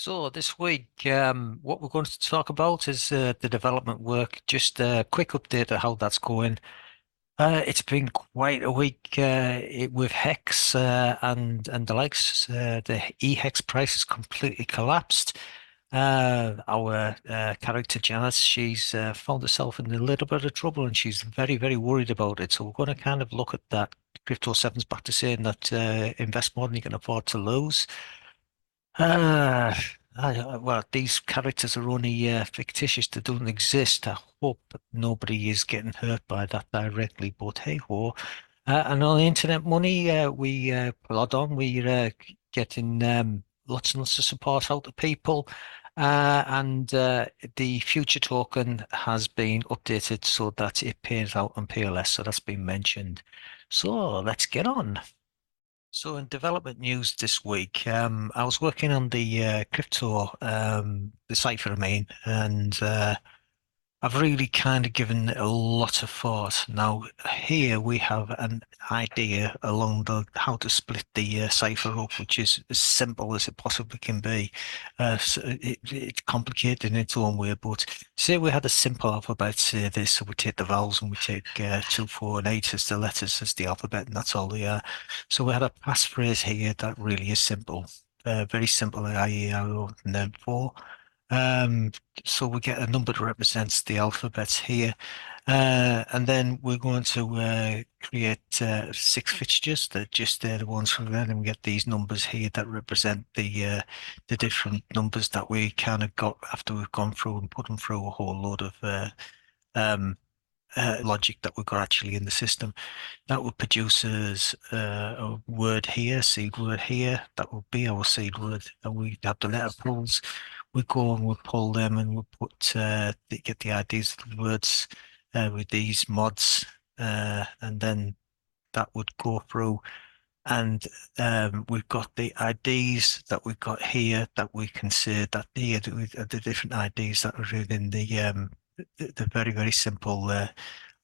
So this week, what we're going to talk about is the development work. Just a quick update of how that's going. It's been quite a week with Hex and the likes. The eHex price has completely collapsed. Our character Janice, she's found herself in a little bit of trouble, and she's very, very worried about it. So we're going to kind of look at that. Crypto 7's back to saying that invest more than you can afford to lose. Uh, well, these characters are only fictitious. They don't exist. I hope that nobody is getting hurt by that directly, but hey ho. And on the internet money, we plod on. We're getting lots and lots of support out to people. And the future token has been updated so that it pays out on PLS. So that's been mentioned. So let's get on. So in development news this week, I was working on the crypto, the cipher main, and I've really kind of given it a lot of thought. Now, here we have an idea along the how to split the cipher up, which is as simple as it possibly can be. It's complicated in its own way, but say we had a simple alphabet, say this, so we take the vowels and we take 2, 4, and 8 as the letters as the alphabet, and that's all they are. So we had a passphrase here that really is simple, very simple, I-E-I-O, and then 4. Um, so we get a number that represents the alphabets here. And then we're going to create 6 fixtures that just they're the ones from there. And we get these numbers here that represent the different numbers that we kind of got after we've gone through and put them through a whole load of um, logic that we've got actually in the system. That would produce us a word here, seed word here. That would be our seed word. And we have the letter pulls. We go and we pull them and we put get the IDs of the words with these mods, and then that would go through. And we've got the IDs that we've got here that we can say that here the different IDs that are within the very, very simple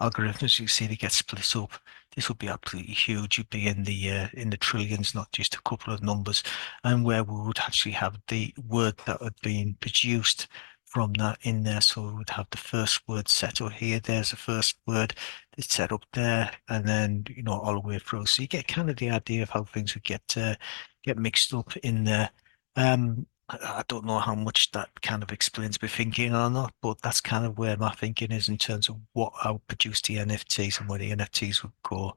algorithms. You see they get split up. This would be absolutely huge. You'd be in the trillions, not just a couple of numbers, and where we would actually have the word that had been produced from that in there. So we would have the first word set up here. There's the first word. It's set up there, and then all the way through. So you get kind of the idea of how things would get mixed up in there. I don't know how much that kind of explains my thinking or not, but that's kind of where my thinking is in terms of what I would produce the NFTs and where the NFTs would go.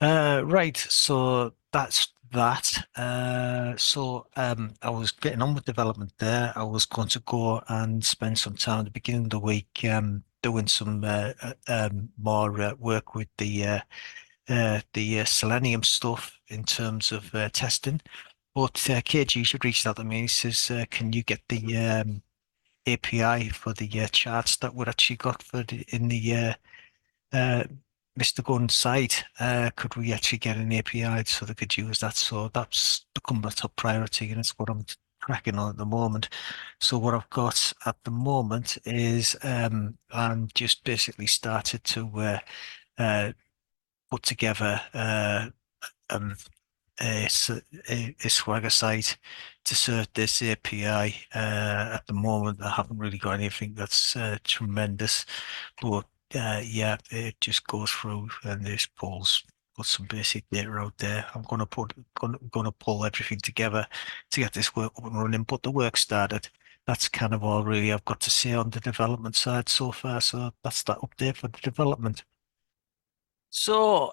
Right, so that's that. I was getting on with development there. I was going to go and spend some time at the beginning of the week doing some more work with the Selenium stuff in terms of testing. But KG should reach out to me. He says, "Can you get the API for the charts that we actually got for in the uh, Mr. Gunn's site? Could we actually get an API so they could use that?" So that's become my top priority, and it's what I'm cracking on at the moment. So what I've got at the moment is I'm just basically started to uh, put together um, a Swagger site to serve this API. At the moment, I haven't really got anything that's tremendous, but yeah, it just goes through and this puts some basic data out there. I'm gonna pull everything together to get this work up and running, but the work started. That's kind of all really I've got to say on the development side so far. So that's that update for the development. So,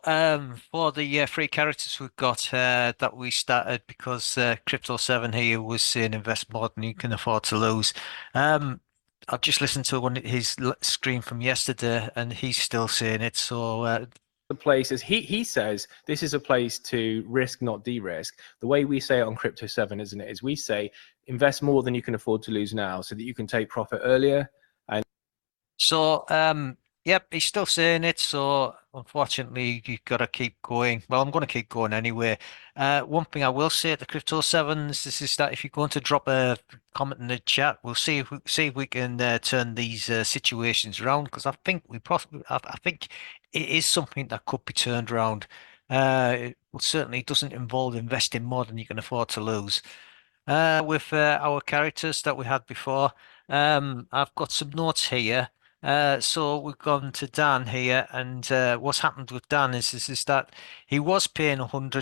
for the free characters we've got that we started because Crypto 7 here was saying invest more than you can afford to lose. Um, I've just listened to his screen from yesterday, and he's still saying it. So, The place is he says this is a place to risk, not de-risk. The way we say it on Crypto 7, isn't it, is we say invest more than you can afford to lose now so that you can take profit earlier. And yep, he's still saying it. So, unfortunately, you've got to keep going. Well, I'm going to keep going anyway. One thing I will say at the Crypto Sevens is that if you're going to drop a comment in the chat, we'll see if we can turn these situations around because I think we possibly I think it is something that could be turned around. It certainly doesn't involve investing more than you can afford to lose. With our characters that we had before. I've got some notes here. So we've gone to Dan here, and what's happened with Dan is that he was paying 20,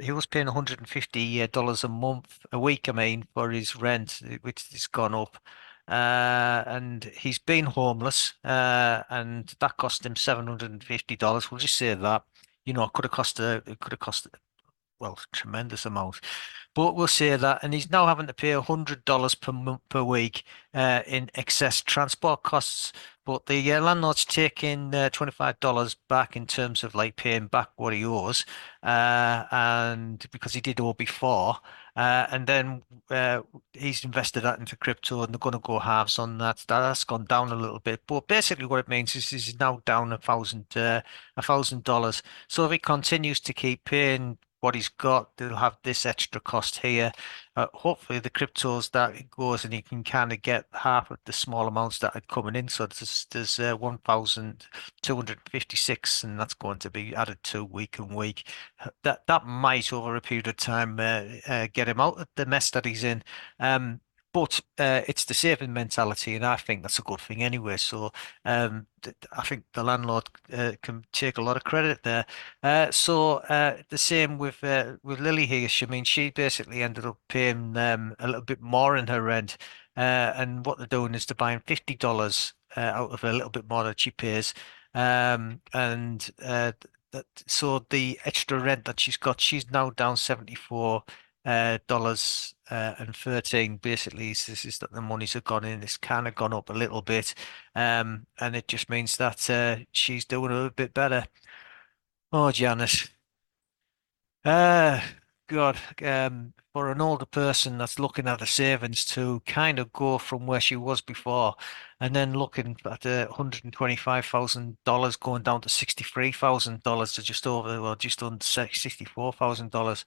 he was paying $150 a month, a week, I mean, for his rent, which has gone up. And he's been homeless, and that cost him $750. We'll just say that. It could have cost well, tremendous amount. But we'll say that, and he's now having to pay $100 per month per week in excess transport costs. But the landlord's taking $25 back in terms of like paying back what he owes, and because he did owe before, and then he's invested that into crypto, and they're going to go halves on that. That's gone down a little bit, but basically what it means is he's now down $1,000. So if he continues to keep paying what he's got, they'll have this extra cost here. Hopefully the cryptos that it goes and he can kind of get half of the small amounts that are coming in. So there's 1,256, and that's going to be added to week and week. That might over a period of time get him out of the mess that he's in. But it's the saving mentality, and I think that's a good thing anyway. So I think the landlord can take a lot of credit there. The same with Lily here. She basically ended up paying a little bit more in her rent, and what they're doing is they're buying $50 out of a little bit more that she pays, and so the extra rent that she's got, she's now down $74 and 13 basically. This is that the monies have gone in. It's kind of gone up a little bit, and it just means that she's doing a little bit better. Oh, Janice. Uh, God, for an older person that's looking at the savings to kind of go from where she was before and then looking at $125,000 going down to $63,000 to just over, well, just under $64,000.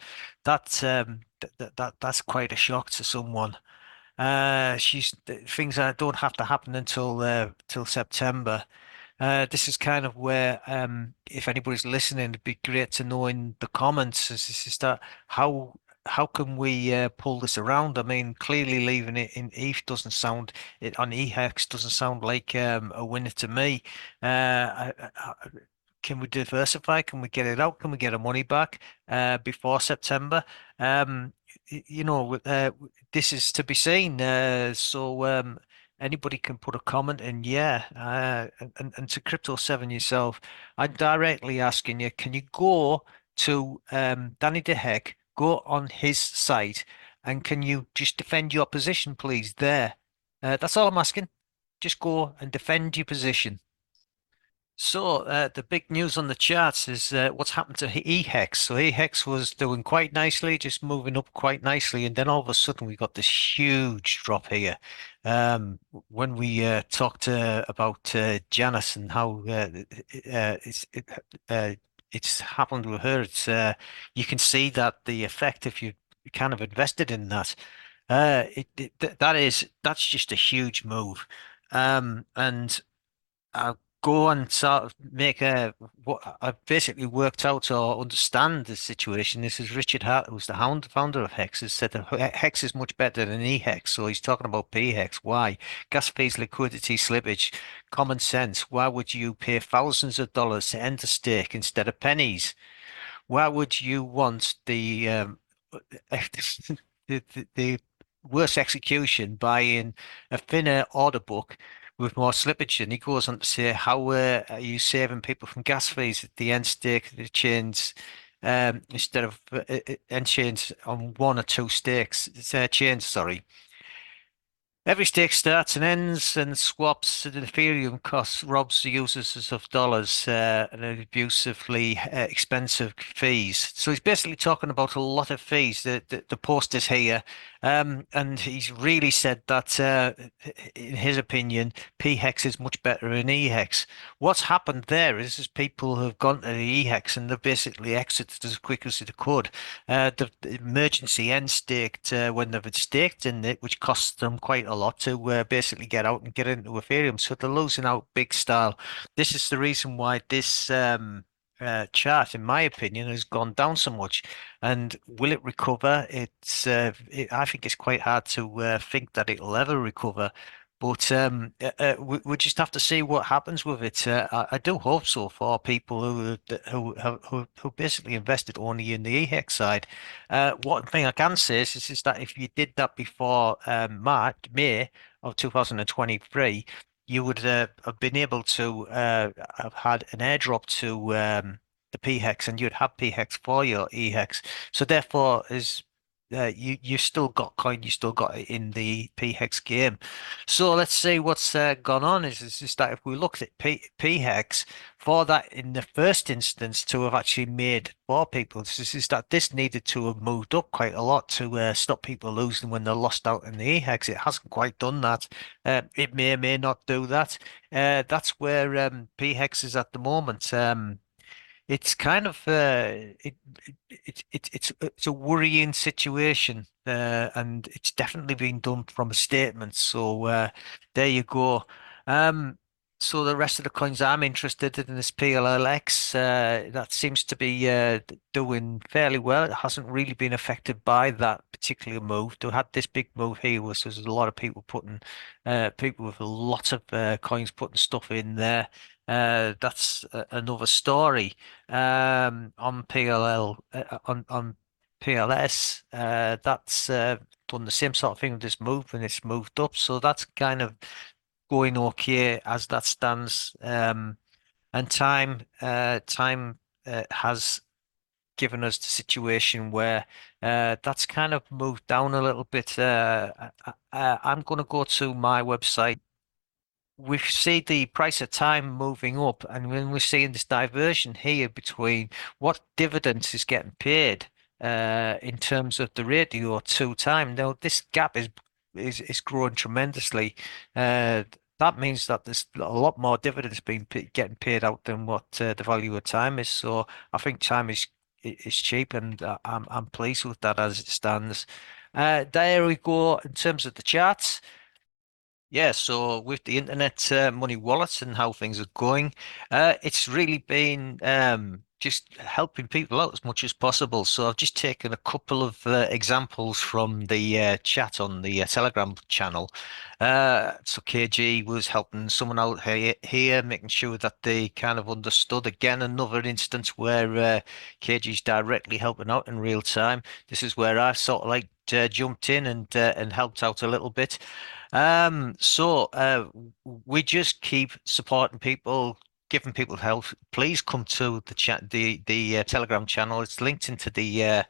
That's quite a shock to someone. Things that don't have to happen until till September. This is kind of where, if anybody's listening, it'd be great to know in the comments is that how can we pull this around? I mean, clearly leaving it in ETH doesn't sound it on eHex doesn't sound like a winner to me. Can we diversify? Can we get it out? Can we get our money back before September? Um, this is to be seen. Anybody can put a comment in, yeah. And to Crypto 7 yourself, I'm directly asking you, can you go to Danny DeHeck, go on his site, and can you just defend your position, please? There. That's all I'm asking. Just go and defend your position. So the big news on the charts is what's happened to eHex. So eHex was doing quite nicely, just moving up quite nicely, and then all of a sudden we got this huge drop here. When we talked about Janice and how it's happened with her, you can see that the effect if you kind of invested in that. That's just a huge move. And I go and sort of make a what I've basically worked out to understand the situation. This is Richard Hart, who's the founder of Hex, has said that Hex is much better than eHex. So he's talking about pHex. Why? Gas fees, liquidity, slippage, common sense. Why would you pay thousands of dollars to enter stake instead of pennies? Why would you want the worst execution buying a thinner order book with more slippage? And he goes on to say, how are you saving people from gas fees at the end stake, the chains, instead of end chains on one or two stakes, chains, sorry. Every stake starts and ends and swaps at Ethereum costs robs the users of dollars and abusively expensive fees. So he's basically talking about a lot of fees. The post is here, and he's really said that, in his opinion, pHex is much better than eHex. What's happened there is people have gone to the eHex and they've basically exited as quick as they could. The emergency end staked when they've staked in it, which costs them quite a lot to basically get out and get into Ethereum. So they're losing out big style. This is the reason why this chart, in my opinion, has gone down so much. And will it recover? I think it's quite hard to think that it'll ever recover. But we just have to see what happens with it. I do hope so for people who basically invested only in the eHex side. One thing I can say is that if you did that before May of 2023, you would have been able to have had an airdrop to the pHex, and you'd have pHex for your eHex. So therefore, you still got coin, you still got it in the pHex game. So let's see what's gone on. Is that if we looked at pHex for that in the first instance to have actually made for people, is that this needed to have moved up quite a lot to stop people losing when they're lost out in the eHex. It hasn't quite done that. It may or may not do that. That's where pHex is at the moment. It's kind of it's a worrying situation, and it's definitely been done from a statement. So there you go. Um, so the rest of the coins I'm interested in is PLLX. That seems to be doing fairly well. It hasn't really been affected by that particular move. They had this big move here, was there's a lot of people putting people with a lot of coins putting stuff in there. That's another story. On on PLS, that's done the same sort of thing with this move, and it's moved up. So that's kind of going okay as that stands. And time has given us the situation where that's kind of moved down a little bit. I'm going to go to my website. We see the price of time moving up, and when we're seeing this diversion here between what dividends is getting paid in terms of the ratio to time. Now this gap is growing tremendously. That means that there's a lot more dividends getting paid out than what the value of time is. So I think time is cheap, and I'm pleased with that as it stands. There we go in terms of the charts. Yeah, so with the internet money wallets and how things are going, it's really been just helping people out as much as possible. So I've just taken a couple of examples from the chat on the Telegram channel. So KG was helping someone out here, making sure that they kind of understood. Again, another instance where KG's directly helping out in real time. This is where I sort of like jumped in and helped out a little bit. We just keep supporting people, giving people help. Please come to the chat, the Telegram channel. It's linked into the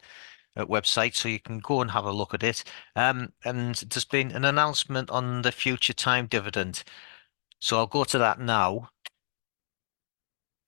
website, so you can go and have a look at it. And there's been an announcement on the future time dividend. So I'll go to that now.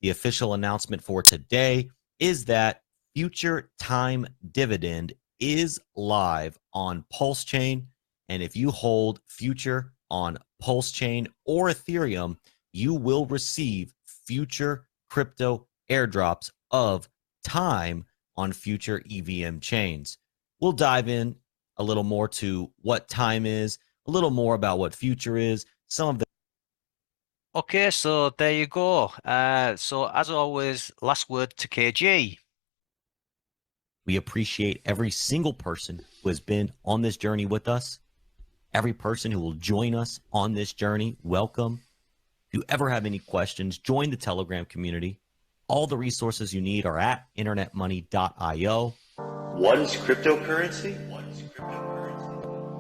The official announcement for today is that future time dividend is live on Pulse Chain. And if you hold future on Pulse Chain or Ethereum, you will receive future crypto airdrops of time on future EVM chains. We'll dive in a little more to what time is, a little more about what future is, some of the. Okay, so there you go. So as always, last word to KG. We appreciate every single person who has been on this journey with us. Every person who will join us on this journey, welcome. If you ever have any questions, join the Telegram community. All the resources you need are at internetmoney.io. What is cryptocurrency?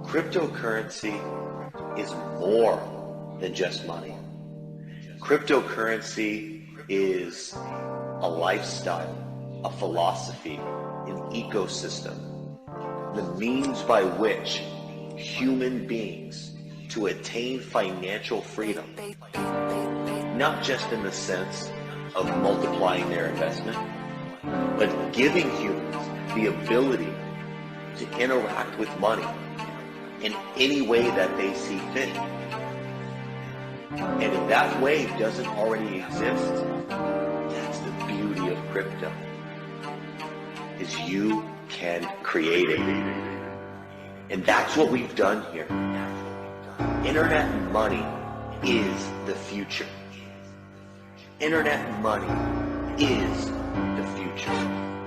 Cryptocurrency is more than just money. Cryptocurrency is a lifestyle, a philosophy, an ecosystem, the means by which human beings to attain financial freedom, not just in the sense of multiplying their investment, but giving humans the ability to interact with money in any way that they see fit. And if that way doesn't already exist, that's the beauty of crypto, is you can create it. And that's what we've done here. Internet money is the future. Internet money is the future.